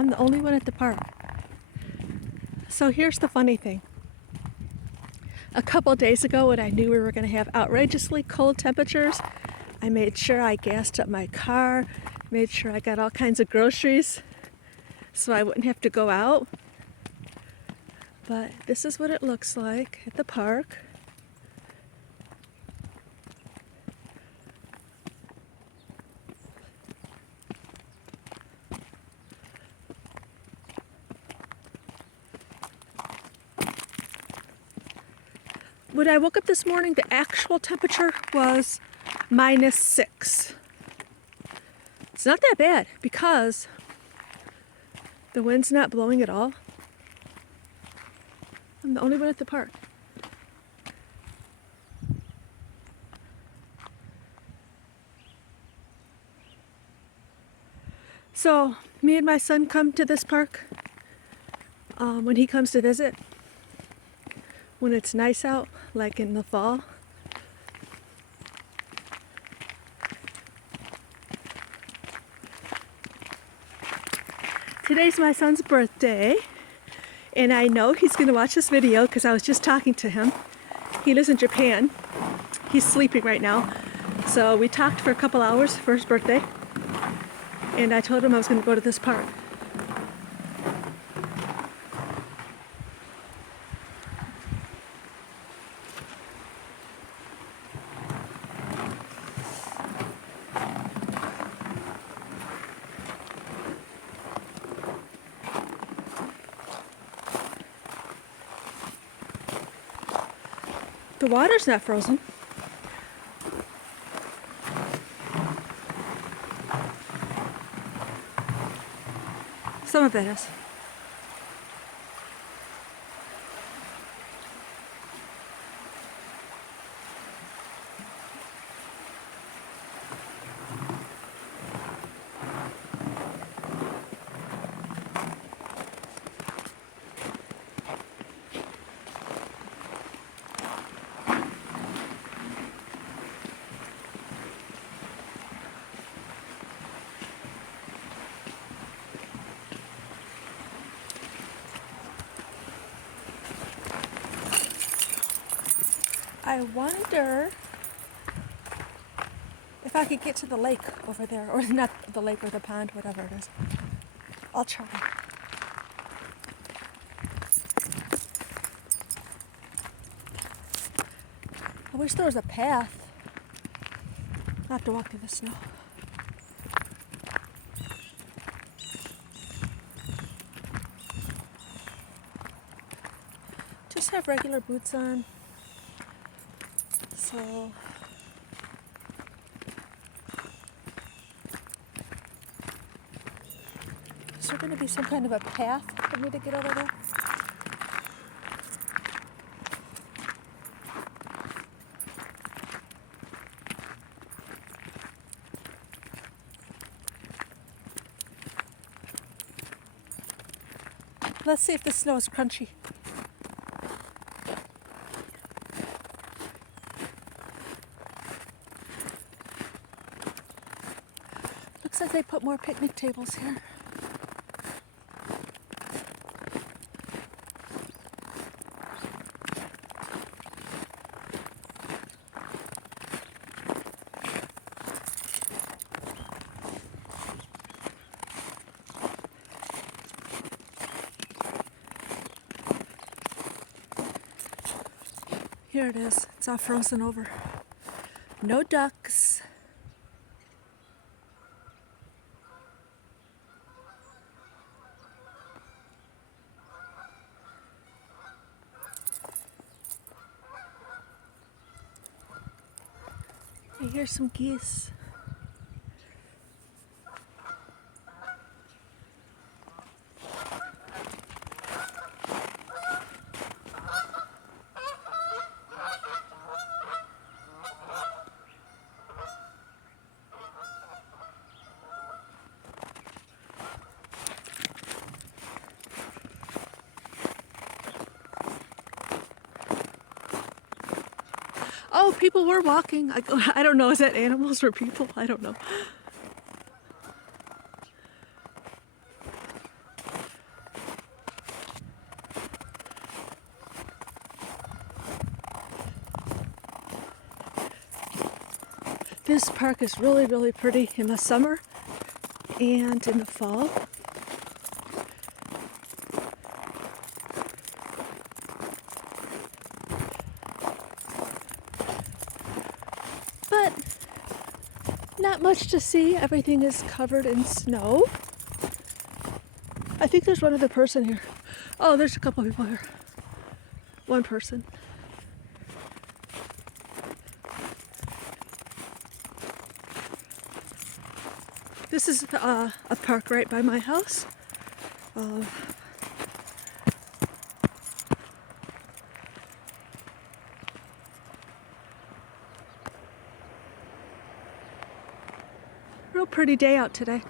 I'm the only one at the park. So here's the funny thing. A couple days ago when I knew we were going to have outrageously cold temperatures, I made sure I gassed up my car, made sure I got all kinds of groceries so I wouldn't have to go out. But this is what it looks like at the park. When I woke up this morning, the actual temperature was -6. It's not that bad because the wind's not blowing at all. I'm the only one at the park. So me and my son come to this park when he comes to visit. When it's nice out, like in the fall. Today's my son's birthday, and I know he's going to watch this video because I was just talking to him. He lives in Japan. He's sleeping right now. So we talked for a couple hours for his birthday, and I told him I was going to go to this park. The water's not frozen. Some of it is. I wonder if I could get to the lake over there, or not the lake or the pond, whatever it is. I'll try. I wish there was a path. I'll have to walk through the snow. Just have regular boots on. So is there going to be some kind of a path for me to get over there? Let's see if the snow is crunchy. Looks like they put more picnic tables here. Here it is. It's all frozen over. No ducks. I hear some geese. Oh, people were walking. I don't know, is that animals or people? I don't know. This park is really, really pretty in the summer and in the fall. But not much to see. Everything is covered in snow. I think there's one other person here. Oh, there's a couple people here. One person. This is a park right by my house. Real pretty day out today.